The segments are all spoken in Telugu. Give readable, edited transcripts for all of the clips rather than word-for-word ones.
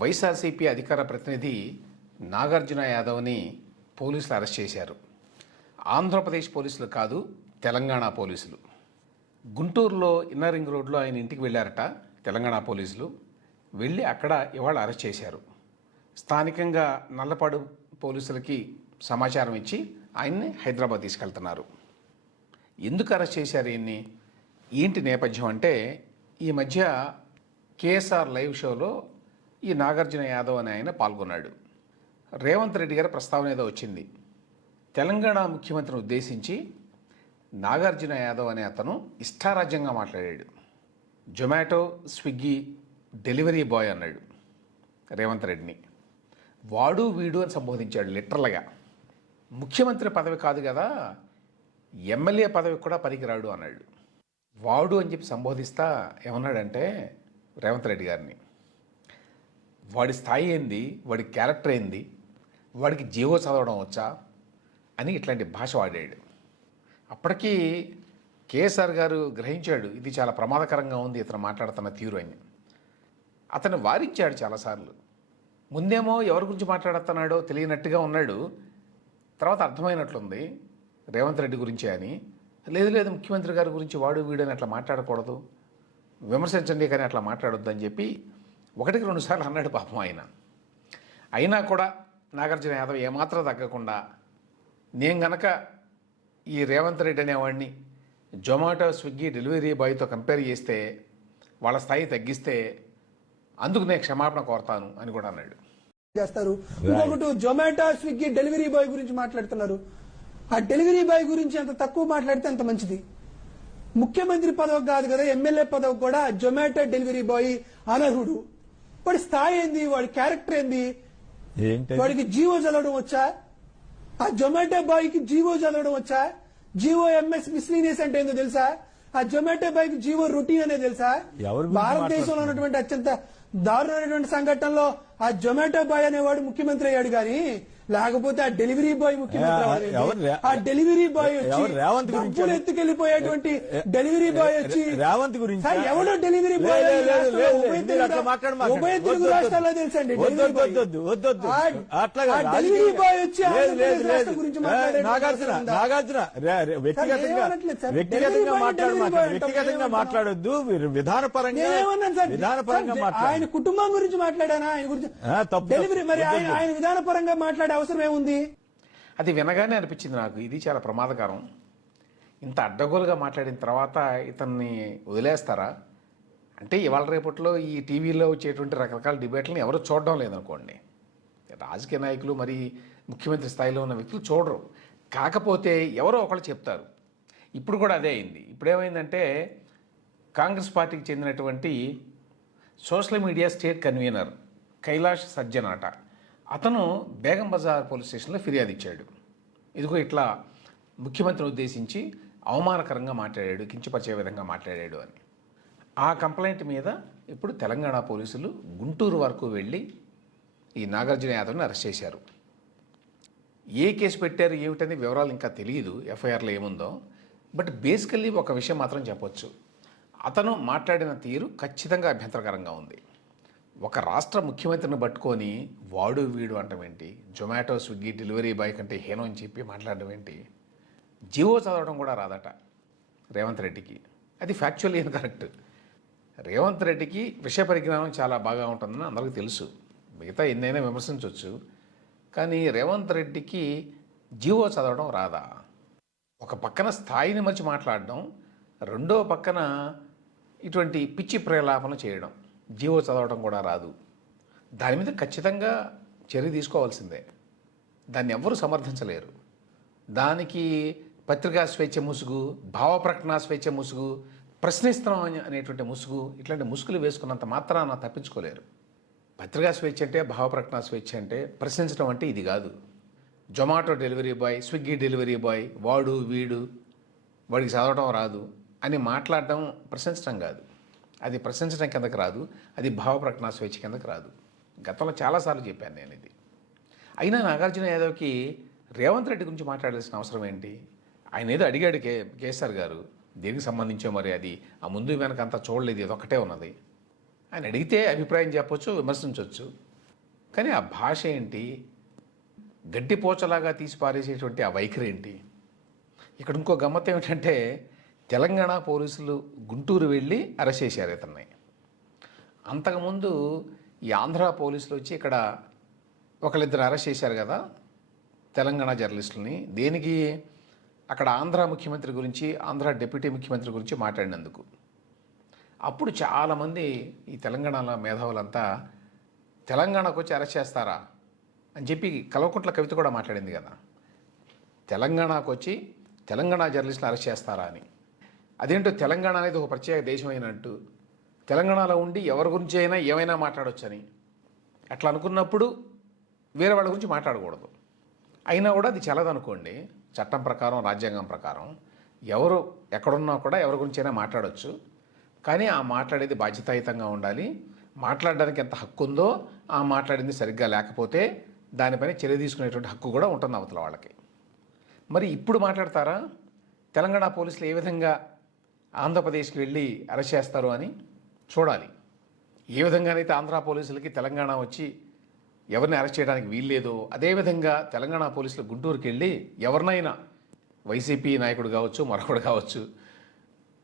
వైఎస్ఆర్సీపీ అధికార ప్రతినిధి నాగార్జున యాదవ్ని పోలీసులు అరెస్ట్ చేశారు. ఆంధ్రప్రదేశ్ పోలీసులు కాదు, తెలంగాణ పోలీసులు. గుంటూరులో ఇన్నర్ రింగ్ రోడ్లో ఆయన ఇంటికి వెళ్ళారట తెలంగాణ పోలీసులు. వెళ్ళి అక్కడ ఇవాళ అరెస్ట్ చేశారు. స్థానికంగా నల్లపాడు పోలీసులకి సమాచారం ఇచ్చి ఆయన్ని హైదరాబాద్ తీసుకెళ్తున్నారు. ఎందుకు అరెస్ట్ చేశారు ఈయన్ని? ఏంటి నేపథ్యం అంటే, ఈ మధ్య కేఎస్ఆర్ లైవ్ షోలో ఈ నాగార్జున యాదవ్ అనే ఆయన పాల్గొన్నాడు. రేవంత్ రెడ్డి గారి ప్రస్తావన ఏదో వచ్చింది. తెలంగాణ ముఖ్యమంత్రిని ఉద్దేశించి నాగార్జున యాదవ్ అనే అతను ఇష్టారాజ్యంగా మాట్లాడాడు. జొమాటో, స్విగ్గీ డెలివరీ బాయ్ అన్నాడు రేవంత్ రెడ్డిని. వాడు వీడు అని సంబోధించాడు లిటరల్గా. ముఖ్యమంత్రి పదవి కాదు కదా, ఎమ్మెల్యే పదవి కూడా పనికిరాడు అన్నాడు. వాడు అని చెప్పి సంబోధిస్తా ఏమన్నాడంటే రేవంత్ రెడ్డి గారిని, వాడి స్థాయి ఏంది, వాడి క్యారెక్టర్ ఏంది, వాడికి జీవో చదవడం వచ్చా అని ఇట్లాంటి భాష వాడాడు. అప్పటికీ కేఎస్ఆర్ గారు గ్రహించాడు ఇది చాలా ప్రమాదకరంగా ఉంది ఇతను మాట్లాడుతున్న తీరు అని. అతను వారించాడు చాలాసార్లు. ముందేమో ఎవరి గురించి మాట్లాడుతున్నాడో తెలియనట్టుగా ఉన్నాడు. తర్వాత అర్థమైనట్లుంది రేవంత్ రెడ్డి గురించే అని. లేదు లేదు, ముఖ్యమంత్రి గారి గురించి వాడు వీడు అని అట్లా మాట్లాడకూడదు, విమర్శించండి కానీ అట్లా మాట్లాడొద్దు అని చెప్పి 1-2 సార్లు అన్నాడు పాపం ఆయన. అయినా కూడా నాగార్జున యాదవ్ ఏమాత్రం తగ్గకుండా, నేను గనక ఈ రేవంత్ రెడ్డి అనేవాడిని జొమాటో, స్విగ్గీ డెలివరీ బాయ్తో కంపేర్ చేస్తే, వాళ్ళ స్థాయి తగ్గిస్తే అందుకు నేను క్షమాపణ కోరతాను అని కూడా అన్నాడు. చేస్తారు. ఇంకొకటి జొమాటో, స్విగ్గీ డెలివరీ బాయ్ గురించి మాట్లాడుతున్నారు. ఆ డెలివరీ బాయ్ గురించి ఎంత తక్కువ మాట్లాడితే అంత మంచిది. ముఖ్యమంత్రి పదవి కాదు కదా, ఎమ్మెల్యే పదవి కూడా జొమాటో డెలివరీ బాయ్ అనర్హుడు. వాడి స్థాయి ఏంది, వాడి క్యారెక్టర్ ఏంది, వాడికి జీవో చదవడం వచ్చా? ఆ జొమాటో బాయ్ కి జీవో చదవడం వచ్చా? జీవో ఎంఎస్ మిస్లీనియస్ అంటే ఏందో తెలుసా? ఆ జొమాటో బాయ్ కి జీవో రొటీన్ అనేది తెలుసా? భారతదేశంలో ఉన్నటువంటి అత్యంత దారుణమైనటువంటి సంఘటనలో ఆ జొమాటో బాయ్ అనేవాడు ముఖ్యమంత్రి అయ్యాడు కానీ, లేకపోతే ఆ డెలివరీ బాయ్ ముఖ్యమంత్రి. ఆ డెలివరీ బాయ్ వచ్చి డబ్బులు ఎత్తుకెళ్లిపోయేటువంటి డెలివరీ బాయ్ వచ్చి రేవంత్ గురించి ఎవడో డెలివరీ బాయ్ ఉభయ తెలుగు రాష్ట్రాల్లో తెలుసండి. డెలివరీ బాయ్ వచ్చి గురించి వ్యక్తిగతంగా మాట్లాడొద్దు, విధానపరంగా ఆయన కుటుంబం గురించి మాట్లాడానా? ఆయన గురించి డెలివరీ, మరి ఆయన విధానపరంగా మాట్లాడే అవసరం ఏముంది? అది వినగానే అనిపించింది నాకు, ఇది చాలా ప్రమాదకరం. ఇంత అడ్డగోలుగా మాట్లాడిన తర్వాత ఇతన్ని వదిలేస్తారా అంటే, ఇవాళ రేపట్లో ఈ టీవీలో వచ్చేటువంటి రకరకాల డిబేట్లను ఎవరు చూడడం లేదనుకోండి. రాజకీయ నాయకులు మరి ముఖ్యమంత్రి స్థాయిలో ఉన్న వ్యక్తులు చూడరు. కాకపోతే ఎవరో ఒకళ్ళు చెప్తారు. ఇప్పుడు కూడా అదే అయింది. ఇప్పుడేమైందంటే, కాంగ్రెస్ పార్టీకి చెందినటువంటి social media state convener Kailash Sajjan అట, అతను బేగం బజార్ పోలీస్ స్టేషన్లో ఫిర్యాదు ఇచ్చాడు. ఇదిగో ఇట్లా ముఖ్యమంత్రిని ఉద్దేశించి అవమానకరంగా మాట్లాడాడు, కించపరిచే విధంగా మాట్లాడాడు అని. ఆ కంప్లైంట్ మీద ఇప్పుడు తెలంగాణ పోలీసులు గుంటూరు వరకు వెళ్ళి ఈ నాగార్జున యాదవ్ని అరెస్ట్ చేశారు. ఏ కేసు పెట్టారు ఏమిటని వివరాలు ఇంకా తెలియదు, ఎఫ్ఐఆర్లో ఏముందో. బట్ బేసికల్లీ ఒక విషయం మాత్రం చెప్పొచ్చు, అతను మాట్లాడిన తీరు ఖచ్చితంగా అభ్యంతరకరంగా ఉంది. ఒక రాష్ట్ర ముఖ్యమంత్రిని పట్టుకొని వాడు వీడు అంటం ఏంటి, జొమాటో, స్విగ్గీ డెలివరీ బాయ్ కంటే హీనం అని చెప్పి మాట్లాడడం ఏంటి, జీవో చదవడం కూడా రాదట రేవంత్ రెడ్డికి. అది ఫ్యాక్చువల్లీ కరెక్ట్. రేవంత్ రెడ్డికి విషయ పరిజ్ఞానం చాలా బాగా ఉంటుందని అందరికీ తెలుసు, మిగతా ఎన్నైనా విమర్శించవచ్చు. కానీ రేవంత్ రెడ్డికి జీవో చదవడం రాదా? ఒక పక్కన స్థాయిని మర్చి మాట్లాడడం, రెండో పక్కన ఇటువంటి పిచ్చి ప్రలాపన చేయడం, జీవో చదవడం కూడా రాదు. దాని మీద ఖచ్చితంగా చర్య తీసుకోవాల్సిందే. దాన్ని ఎవ్వరూ సమర్థించలేరు. దానికి పత్రికా స్వేచ్ఛ ముసుగు, భావ ప్రకటన స్వేచ్ఛ ముసుగు, ప్రశ్నిస్తున్నాం అనేటువంటి ముసుగు, ఇట్లాంటి ముసుగులు వేసుకున్నంత మాత్రాన తప్పించుకోలేరు. పత్రికా స్వేచ్ఛ అంటే, భావ ప్రకటన స్వేచ్ఛ అంటే, ప్రశ్నించడం అంటే ఇది కాదు. Zomato delivery boy, Swiggy delivery boy, వాడు వీడు, వాడికి చదవడం రాదు అని మాట్లాడడం ప్రశ్నించడం కాదు. అది ప్రశ్నించడం కిందకు రాదు, అది భావ ప్రకటన స్వేచ్ఛ కిందకు రాదు. గతంలో చాలాసార్లు చెప్పాను నేను ఇది. అయినా నాగార్జున యాదవ్కి రేవంత్ రెడ్డి గురించి మాట్లాడాల్సిన అవసరం ఏంటి? ఆయన ఏదో అడిగాడు కేసీఆర్ గారు, దేనికి సంబంధించో మరి అది ఆ ముందు వెనక అంతా చూడలేదు, ఇది ఒకటే ఉన్నది ఆయన అడిగితే అభిప్రాయం చెప్పొచ్చు, విమర్శించవచ్చు. కానీ ఆ భాష ఏంటి, గడ్డిపోచలాగా తీసి పారేసేటువంటి ఆ వైఖరి ఏంటి? ఇక్కడ ఇంకో గమ్మత్తు ఏమిటంటే తెలంగాణ పోలీసులు గుంటూరు వెళ్ళి అరెస్ట్ చేశారు ఇతన్ని. అంతకుముందు ఈ ఆంధ్ర పోలీసులు వచ్చి ఇక్కడ ఒకళ్ళిద్దరు అరెస్ట్ చేశారు కదా తెలంగాణ జర్నలిస్టులని. దేనికి? అక్కడ ఆంధ్ర ముఖ్యమంత్రి గురించి, ఆంధ్ర డిప్యూటీ ముఖ్యమంత్రి గురించి మాట్లాడినందుకు. అప్పుడు చాలామంది ఈ తెలంగాణలో మేధావులంతా తెలంగాణకు వచ్చి అరెస్ట్ చేస్తారా అని చెప్పి కల్వకుంట్ల కవిత కూడా మాట్లాడింది కదా, తెలంగాణకు వచ్చి తెలంగాణ జర్నలిస్టులు అరెస్ట్ చేస్తారా అని. అదేంటో తెలంగాణ అనేది ఒక ప్రత్యేక దేశం అయినట్టు, తెలంగాణలో ఉండి ఎవరి గురించి అయినా ఏమైనా మాట్లాడవచ్చని అట్లా అనుకున్నప్పుడు వేరే వాళ్ళ గురించి మాట్లాడకూడదు. అయినా కూడా అది చెల్లదనుకోండి. చట్టం ప్రకారం, రాజ్యాంగం ప్రకారం ఎవరు ఎక్కడున్నా కూడా ఎవరి గురించి అయినా మాట్లాడవచ్చు. కానీ ఆ మాట్లాడేది బాధ్యతాయుతంగా ఉండాలి. మాట్లాడడానికి ఎంత హక్కు ఉందో ఆ మాట్లాడింది సరిగ్గా లేకపోతే దానిపైన చర్య తీసుకునేటువంటి హక్కు కూడా ఉంటుంది అవతల వాళ్ళకి. మరి ఇప్పుడు మాట్లాడతారా తెలంగాణ పోలీసులు ఏ విధంగా ఆంధ్రప్రదేశ్కి వెళ్ళి అరెస్ట్ చేస్తారు అని చూడాలి. ఏ విధంగానైతే ఆంధ్ర పోలీసులకి తెలంగాణ వచ్చి ఎవరిని అరెస్ట్ చేయడానికి వీల్లేదో అదేవిధంగా తెలంగాణ పోలీసులు గుంటూరుకి వెళ్ళి ఎవరినైనా వైసీపీ నాయకుడు కావచ్చు, మరొకడు కావచ్చు,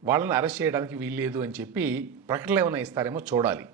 వాళ్ళని అరెస్ట్ చేయడానికి వీల్లేదు అని చెప్పి ప్రకటనలు ఏమైనా ఇస్తారేమో చూడాలి.